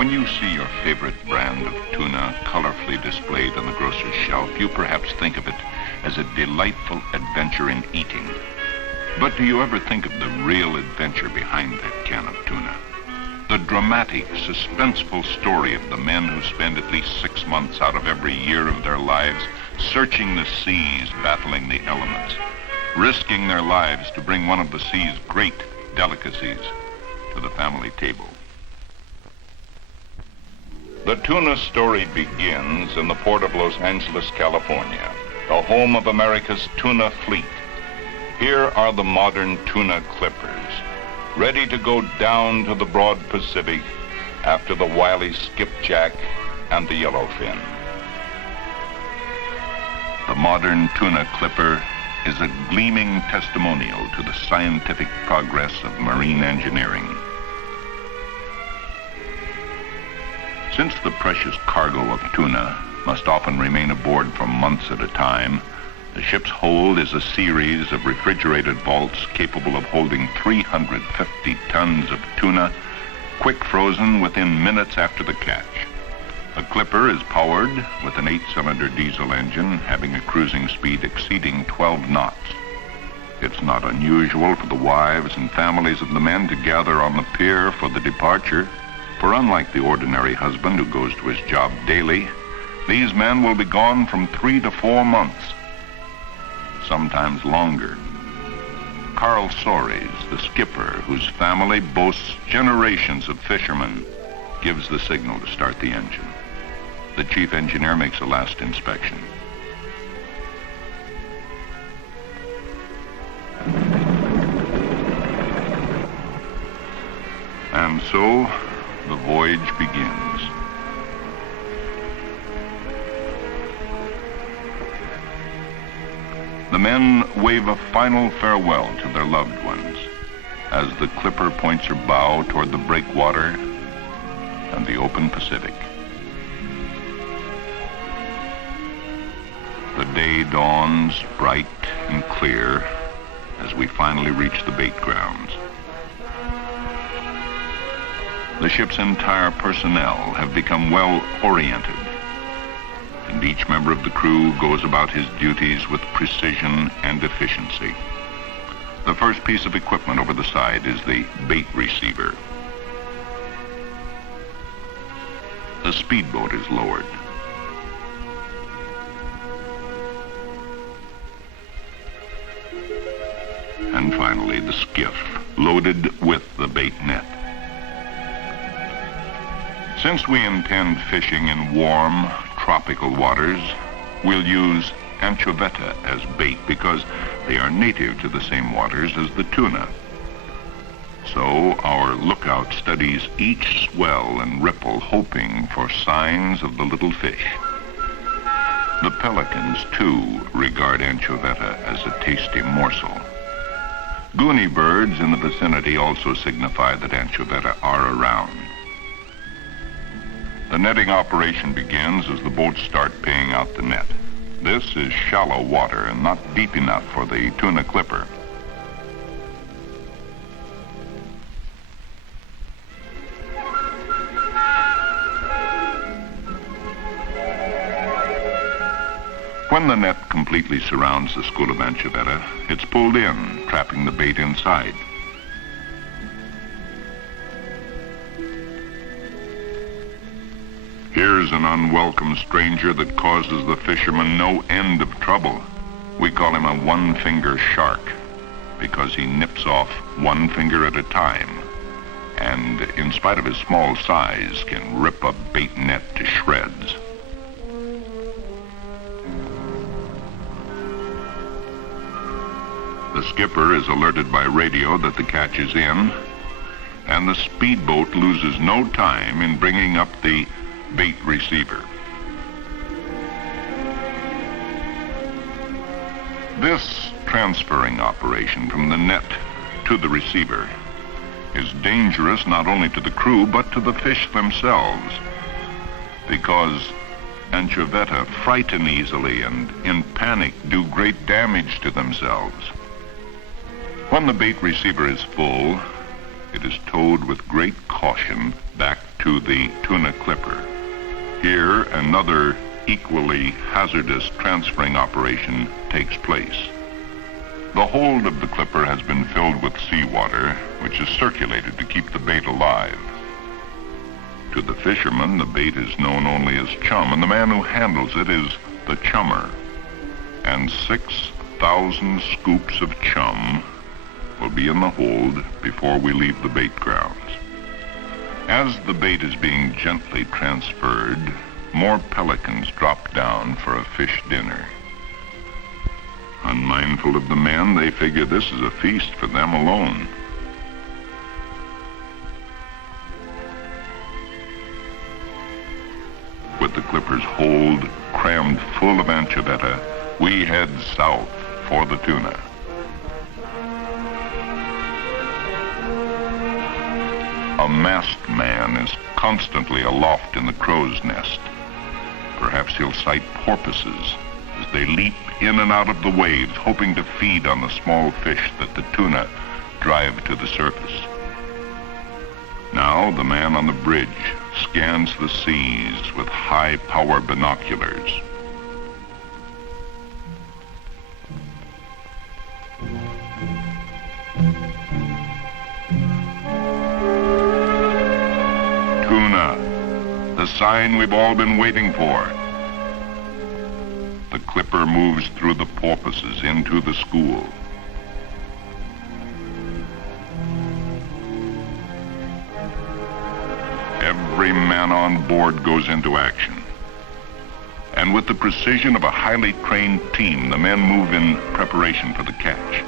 When you see your favorite brand of tuna colorfully displayed on the grocer's shelf, you perhaps think of it as a delightful adventure in eating. But do you ever think of the real adventure behind that can of tuna? The dramatic, suspenseful story of the men who spend at least 6 months out of every year of their lives searching the seas, battling the elements, risking their lives to bring one of the sea's great delicacies to the family table. The tuna story begins in the port of Los Angeles, California, the home of America's tuna fleet. Here are the modern tuna clippers, ready to go down to the broad Pacific after the wily skipjack and the yellowfin. The modern tuna clipper is a gleaming testimonial to the scientific progress of marine engineering. Since the precious cargo of tuna must often remain aboard for months at a time, the ship's hold is a series of refrigerated vaults capable of holding 350 tons of tuna, quick frozen within minutes after the catch. The clipper is powered with an 8-cylinder diesel engine having a cruising speed exceeding 12 knots. It's not unusual for the wives and families of the men to gather on the pier for the departure, for unlike the ordinary husband who goes to his job daily, these men will be gone from 3 to 4 months, sometimes longer. Carl Soares, the skipper, whose family boasts generations of fishermen, gives the signal to start the engine. The chief engineer makes a last inspection. And so, the voyage begins. The men wave a final farewell to their loved ones as the clipper points her bow toward the breakwater and the open Pacific. The day dawns bright and clear as we finally reach the bait grounds. The ship's entire personnel have become well oriented, and each member of the crew goes about his duties with precision and efficiency. The first piece of equipment over the side is the bait receiver. The speedboat is lowered. And finally, the skiff, loaded with the bait net. Since we intend fishing in warm, tropical waters, we'll use anchoveta as bait because they are native to the same waters as the tuna. So our lookout studies each swell and ripple, hoping for signs of the little fish. The pelicans, too, regard anchoveta as a tasty morsel. Goony birds in the vicinity also signify that anchoveta are around. The netting operation begins as the boats start paying out the net. This is shallow water and not deep enough for the tuna clipper. When the net completely surrounds the school of anchoveta, it's pulled in, trapping the bait inside. Here's an unwelcome stranger that causes the fisherman no end of trouble. We call him a one-finger shark because he nips off one finger at a time and, in spite of his small size, can rip a bait net to shreds. The skipper is alerted by radio that the catch is in, and the speedboat loses no time in bringing up the bait receiver. This transferring operation from the net to the receiver is dangerous not only to the crew but to the fish themselves, because anchoveta frighten easily and in panic do great damage to themselves. When the bait receiver is full, it is towed with great caution back to the Tuna clipper. Here, another equally hazardous transferring operation takes place. The hold of the clipper has been filled with seawater, which is circulated to keep the bait alive. To the fisherman, the bait is known only as chum, and the man who handles it is the chummer. And 6,000 scoops of chum will be in the hold before we leave the bait grounds. As the bait is being gently transferred, more pelicans drop down for a fish dinner. Unmindful of the men, they figure this is a feast for them alone. With the clipper's hold crammed full of anchoveta, we head south for the Tuna. A masked man is constantly aloft in the crow's nest. Perhaps he'll sight porpoises as they leap in and out of the waves, hoping to feed on the small fish that the Tuna drive to the surface. Now the man on the bridge scans the seas with high-power binoculars. Tuna, the sign we've all been waiting for. The clipper moves through the porpoises into the school. Every man on board goes into action. And with the precision of a highly trained team, the men move in preparation for the catch.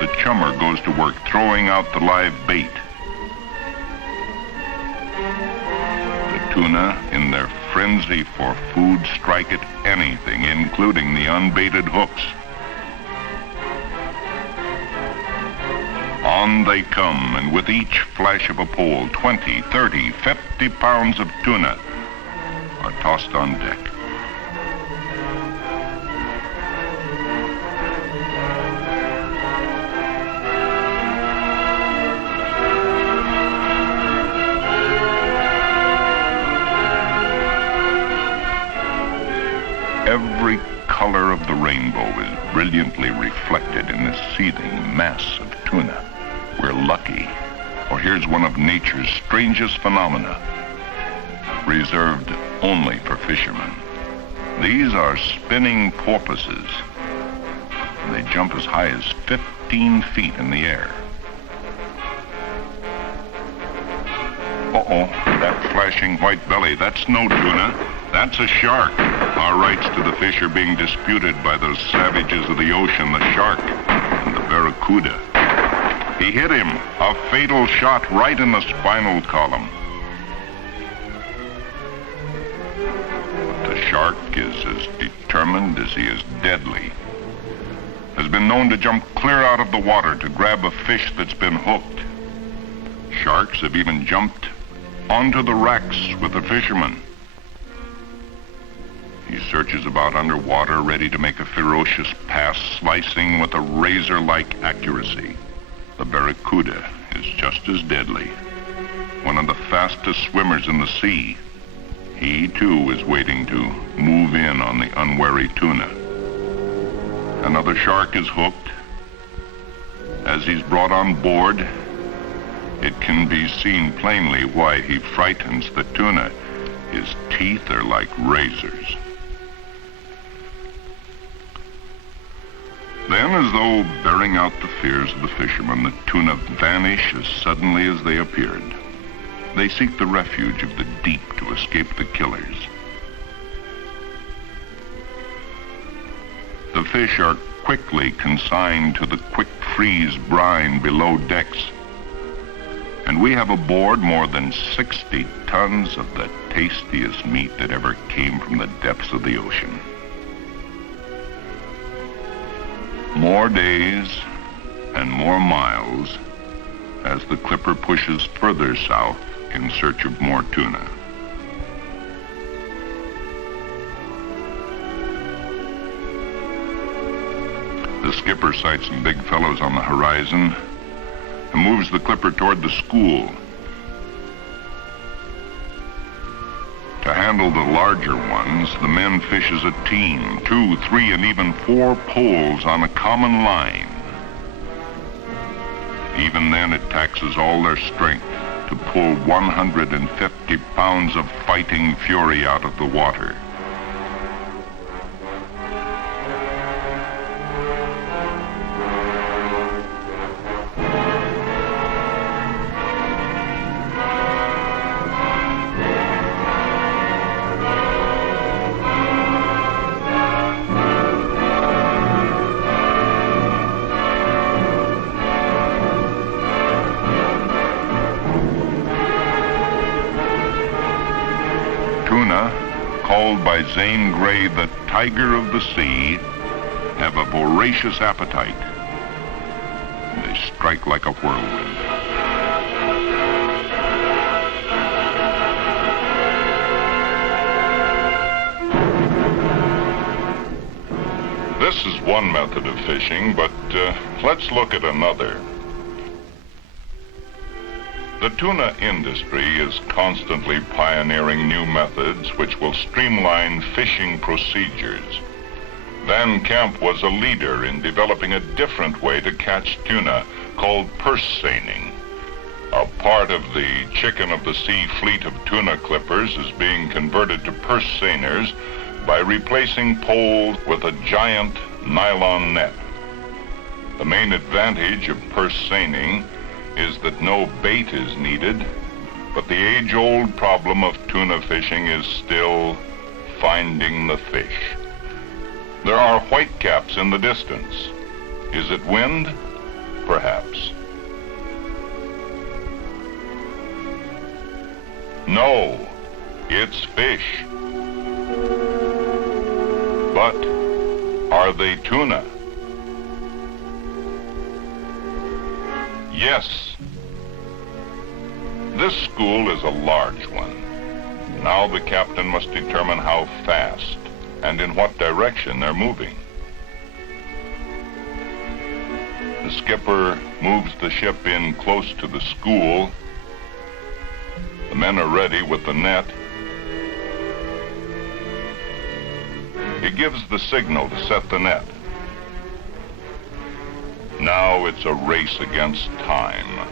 The chummer goes to work throwing out the live bait. The Tuna, in their frenzy for food, strike at anything, including the unbaited hooks. On they come, and with each flash of a pole, 20, 30, 50 pounds of tuna are tossed on deck. Every color of the rainbow is brilliantly reflected in this seething mass of tuna. We're lucky, or here's one of nature's strangest phenomena, reserved only for fishermen. These are spinning porpoises, and they jump as high as 15 feet in the air. Uh-oh, that flashing white belly, that's no tuna, that's a shark. Our rights to the fish are being disputed by those savages of the ocean, the shark and the barracuda. He hit him, a fatal shot right in the spinal column. But the shark is as determined as he is deadly. Has been known to jump clear out of the water to grab a fish that's been hooked. Sharks have even jumped onto the wrecks with the fishermen. He searches about underwater, ready to make a ferocious pass, slicing with a razor-like accuracy. The barracuda is just as deadly. One of the fastest swimmers in the sea. He, too, is waiting to move in on the unwary tuna. Another shark is hooked. As he's brought on board, it can be seen plainly why he frightens the tuna. His teeth are like razors. Then, as though bearing out the fears of the fishermen, the tuna vanish as suddenly as they appeared. They seek the refuge of the deep to escape the killers. The fish are quickly consigned to the quick freeze brine below decks, and we have aboard more than 60 tons of the tastiest meat that ever came from the depths of the ocean. More days and more miles as the clipper pushes further south in search of more tuna. The skipper sights some big fellows on the horizon and moves the clipper toward the school. To handle the larger ones, the men fish as a team, 2, 3, and even 4 poles on a common line. Even then, it taxes all their strength to pull 150 pounds of fighting fury out of the water. Tuna, called by Zane Grey the tiger of the sea, have a voracious appetite. They strike like a whirlwind. This is one method of fishing, but let's look at another. The tuna industry is constantly pioneering new methods which will streamline fishing procedures. Van Camp was a leader in developing a different way to catch tuna called purse seining. A part of the chicken of the sea fleet of tuna clippers is being converted to purse seiners by replacing poles with a giant nylon net. The main advantage of purse seining is that no bait is needed, but the age-old problem of tuna fishing is still finding the fish. There are whitecaps in the distance. Is it wind? Perhaps. No, it's fish. But are they tuna? Yes. This school is a large one. Now the captain must determine how fast and in what direction they're moving. The skipper moves the ship in close to the school. The men are ready with the net. He gives the signal to set the net. Now it's a race against time.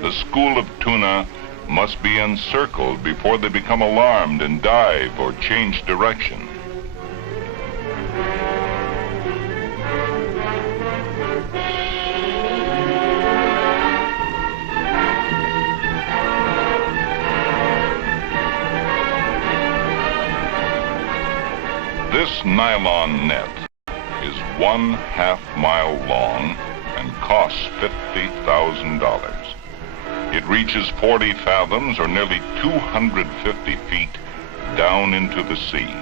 The school of tuna must be encircled before they become alarmed and dive or change direction. This nylon net is 1/2 mile long and costs $50,000. It reaches 40 fathoms, or nearly 250 feet, down into the sea.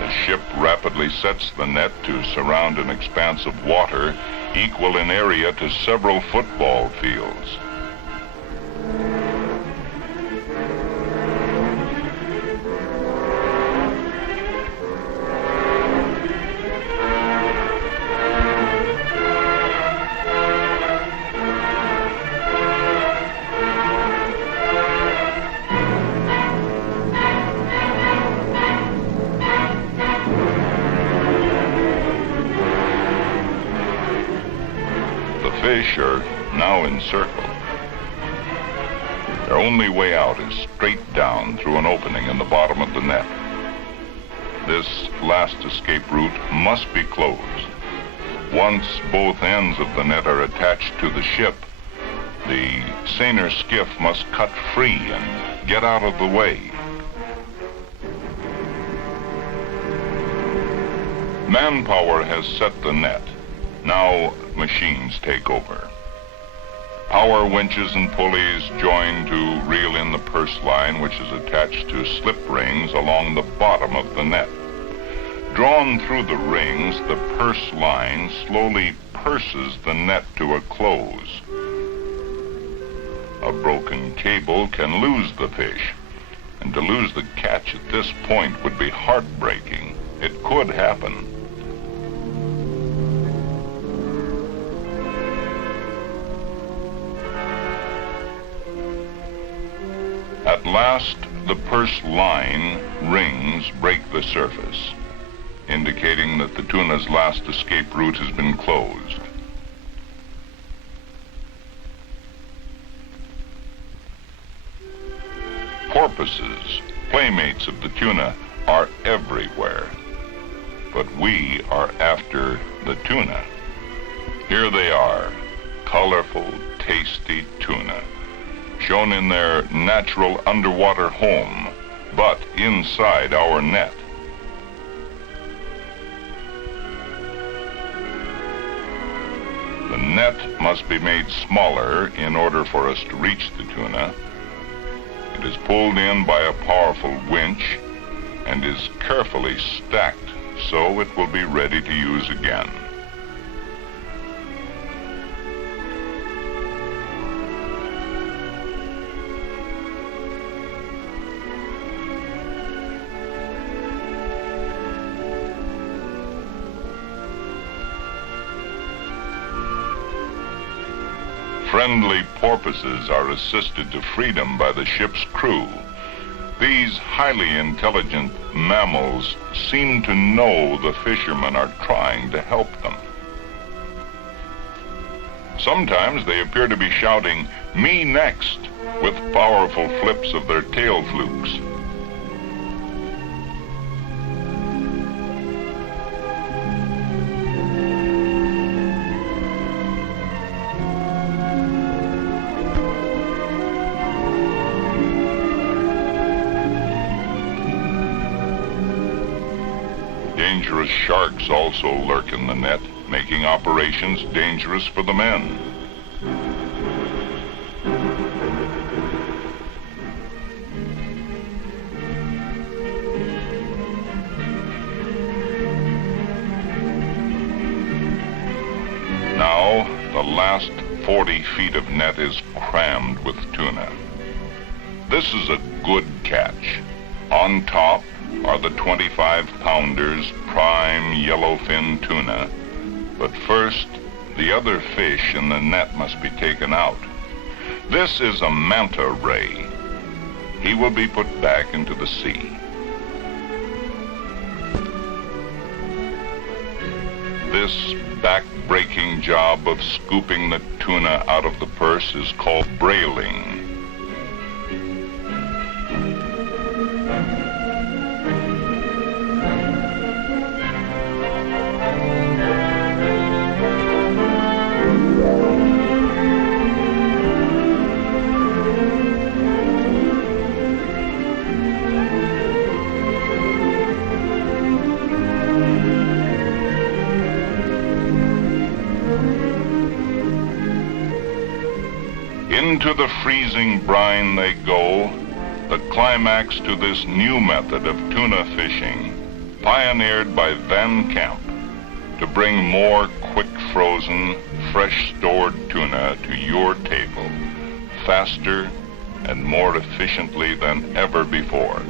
The ship rapidly sets the net to surround an expanse of water equal in area to several football fields. Fish are now encircled. Their only way out is straight down through an opening in the bottom of the net. This last escape route must be closed. Once both ends of the net are attached to the ship, the seiner skiff must cut free and get out of the way. Manpower has set the net. Now machines take over. Power winches and pulleys join to reel in the purse line, which is attached to slip rings along the bottom of the net. Drawn through the rings, the purse line slowly purses the net to a close. A broken cable can lose the fish, and to lose the catch at this point would be heartbreaking. It could happen. At last, the purse line rings break the surface, indicating that the tuna's last escape route has been closed. Porpoises, playmates of the tuna, are everywhere. But we are after the tuna. Here they are, colorful, tasty tuna, shown in their natural underwater home, but inside our net. The net must be made smaller in order for us to reach the tuna. It is pulled in by a powerful winch and is carefully stacked so it will be ready to use again. Friendly porpoises are assisted to freedom by the ship's crew. These highly intelligent mammals seem to know the fishermen are trying to help them. Sometimes they appear to be shouting, "Me next," with powerful flips of their tail flukes. Dangerous sharks also lurk in the net, making operations dangerous for the men. Now, the last 40 feet of net is crammed with tuna. This is a good catch. On top are the 25-pounders, prime yellowfin tuna. But first, the other fish in the net must be taken out. This is a manta ray. He will be put back into the sea. This back-breaking job of scooping the tuna out of the purse is called brailing. Into the freezing brine they go, the climax to this new method of tuna fishing, pioneered by Van Camp to bring more quick-frozen, fresh-stored tuna to your table, faster and more efficiently than ever before.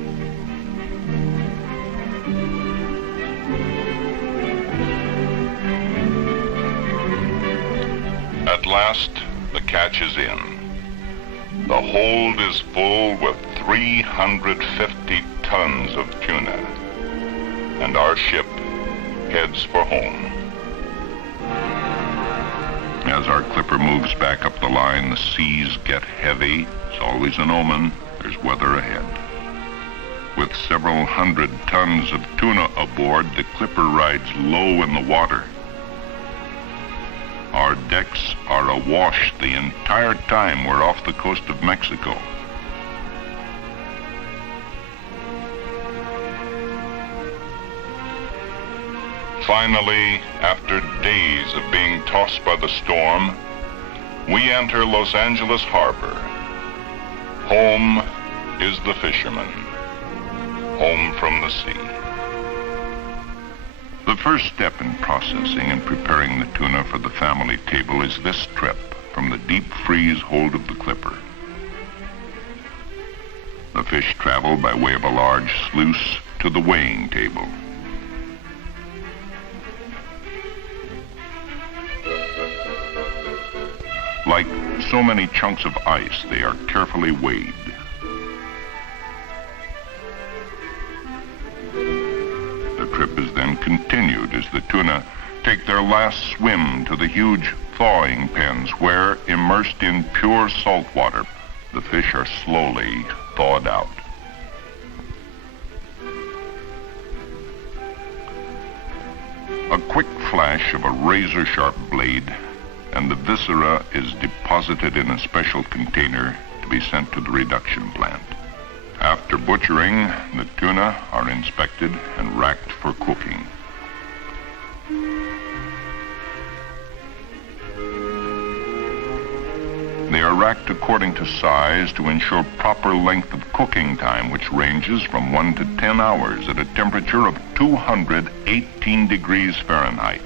At last, the catch is in. The hold is full with 350 tons of tuna, and our ship heads for home. As our clipper moves back up the line, the seas get heavy. It's always an omen. There's weather ahead. With several hundred tons of tuna aboard, the clipper rides low in the water. Our decks are awash the entire time we're off the coast of Mexico. Finally, after days of being tossed by the storm, we enter Los Angeles Harbor. Home is the fisherman, home from the sea. The first step in processing and preparing the tuna for the family table is this trip from the deep freeze hold of the clipper. The fish travel by way of a large sluice to the weighing table. Like so many chunks of ice, they are carefully weighed. preparation continued as the tuna take their last swim to the huge thawing pens where, immersed in pure salt water, the fish are slowly thawed out. A quick flash of a razor-sharp blade, and the viscera is deposited in a special container to be sent to the reduction plant. After butchering, the tuna are inspected and racked for cooking. They are racked according to size to ensure proper length of cooking time, which ranges from 1 to 10 hours at a temperature of 218 degrees Fahrenheit.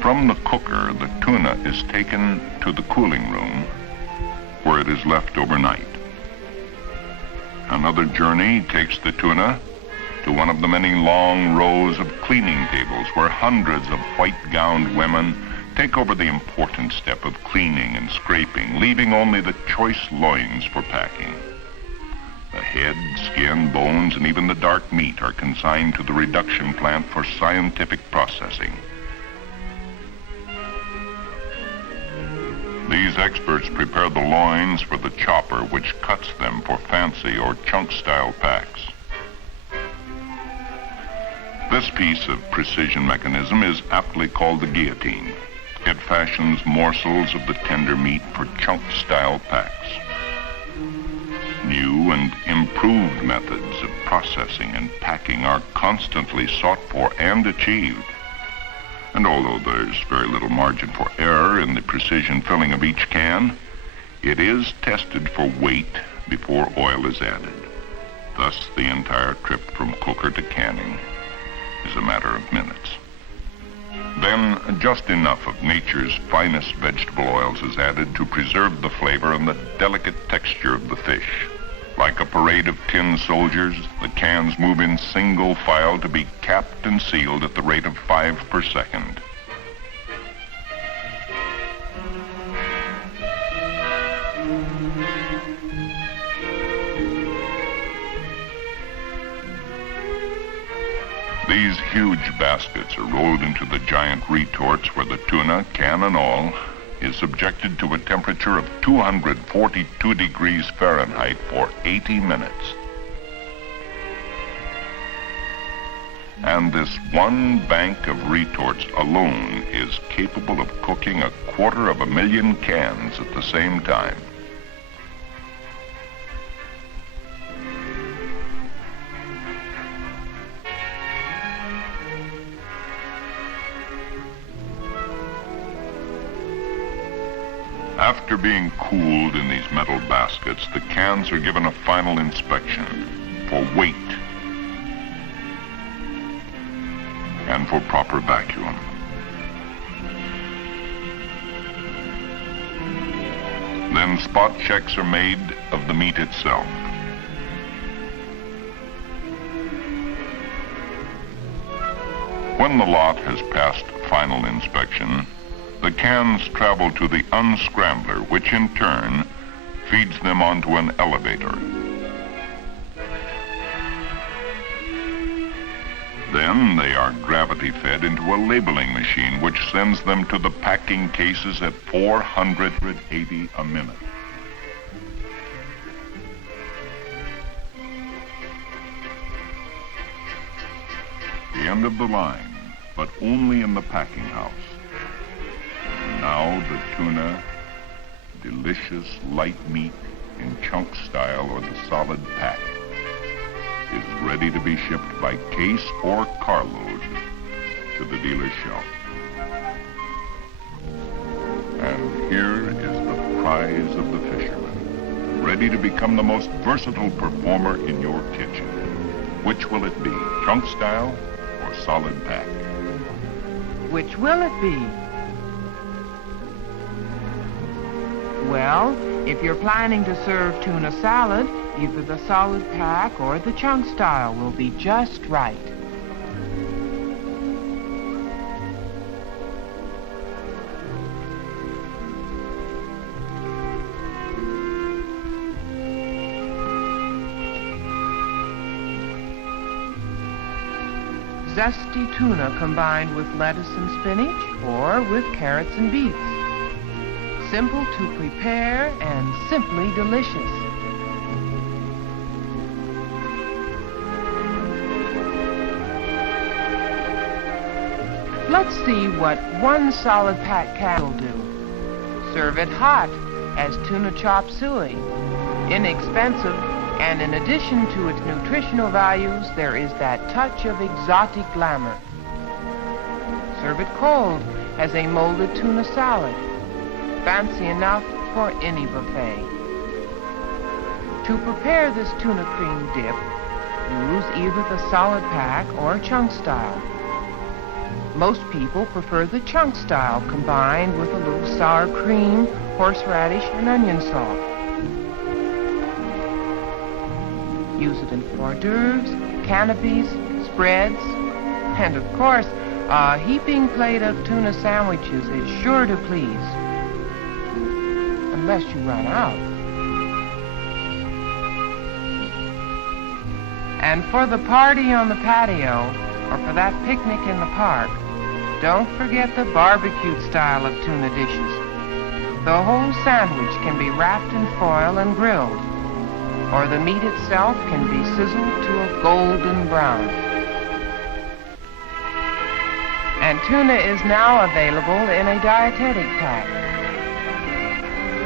From the cooker, the tuna is taken to the cooling room, where it is left overnight. Another journey takes the tuna to one of the many long rows of cleaning tables where hundreds of white-gowned women take over the important step of cleaning and scraping, leaving only the choice loins for packing. The head, skin, bones, and even the dark meat are consigned to the reduction plant for scientific processing. These experts prepare the loins for the chopper, which cuts them for fancy or chunk-style packs. This piece of precision mechanism is aptly called the guillotine. It fashions morsels of the tender meat for chunk-style packs. New and improved methods of processing and packing are constantly sought for and achieved. And although there's very little margin for error in the precision filling of each can, it is tested for weight before oil is added. Thus, the entire trip from cooker to canning is a matter of minutes. Then, just enough of nature's finest vegetable oils is added to preserve the flavor and the delicate texture of the fish. Like a parade of tin soldiers, the cans move in single file to be capped and sealed at the rate of 5 per second. These huge baskets are rolled into the giant retorts where the tuna, can and all, is subjected to a temperature of 242 degrees Fahrenheit for 80 minutes. And this one bank of retorts alone is capable of cooking 250,000 cans at the same time. After being cooled in these metal baskets, the cans are given a final inspection for weight and for proper vacuum. Then spot checks are made of the meat itself. When the lot has passed final inspection, the cans travel to the unscrambler, which in turn feeds them onto an elevator. Then they are gravity-fed into a labeling machine, which sends them to the packing cases at 480 a minute. The end of the line, but only in the packing house. Now the tuna, delicious light meat in chunk style or the solid pack, is ready to be shipped by case or carload to the dealer's shelf. And here is the prize of the fisherman, ready to become the most versatile performer in your kitchen. Which will it be, chunk style or solid pack? Which will it be? Well, if you're planning to serve tuna salad, either the solid pack or the chunk style will be just right. zesty tuna combined with lettuce and spinach or with carrots and beets. Simple to prepare and simply delicious. Let's see what one solid pack can will do. Serve it hot as tuna chop suey. Inexpensive, and in addition to its nutritional values, there is that touch of exotic glamour. Serve it cold as a molded tuna salad. Fancy enough for any buffet. To prepare this tuna cream dip, use either the solid pack or chunk style. Most people prefer the chunk style combined with a little sour cream, horseradish, and onion salt. Use it in hors d'oeuvres, canapes, spreads, and of course, a heaping plate of tuna sandwiches is sure to please. Unless you run out. And for the party on the patio, or for that picnic in the park, don't forget the barbecued style of tuna dishes. The whole sandwich can be wrapped in foil and grilled, or the meat itself can be sizzled to a golden brown. And tuna is now available in a dietetic pack,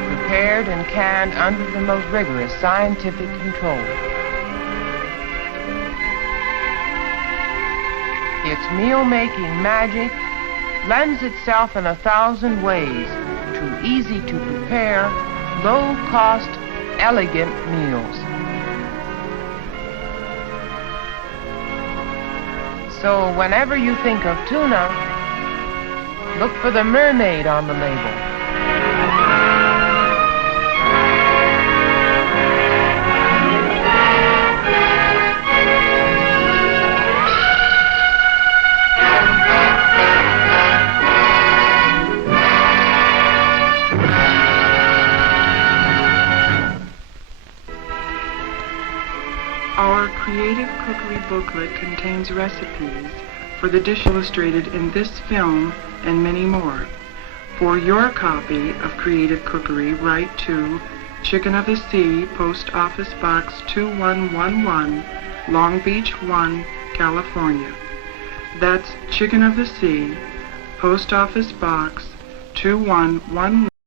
prepared and canned under the most rigorous scientific control. Its meal-making magic lends itself in 1,000 ways to easy-to-prepare, low-cost, elegant meals. So whenever you think of tuna, look for the mermaid on the label. Our Creative Cookery booklet contains recipes for the dish illustrated in this film and many more. For your copy of Creative Cookery, write to Chicken of the Sea, Post Office Box 2111, Long Beach 1, California. That's Chicken of the Sea, Post Office Box 2111,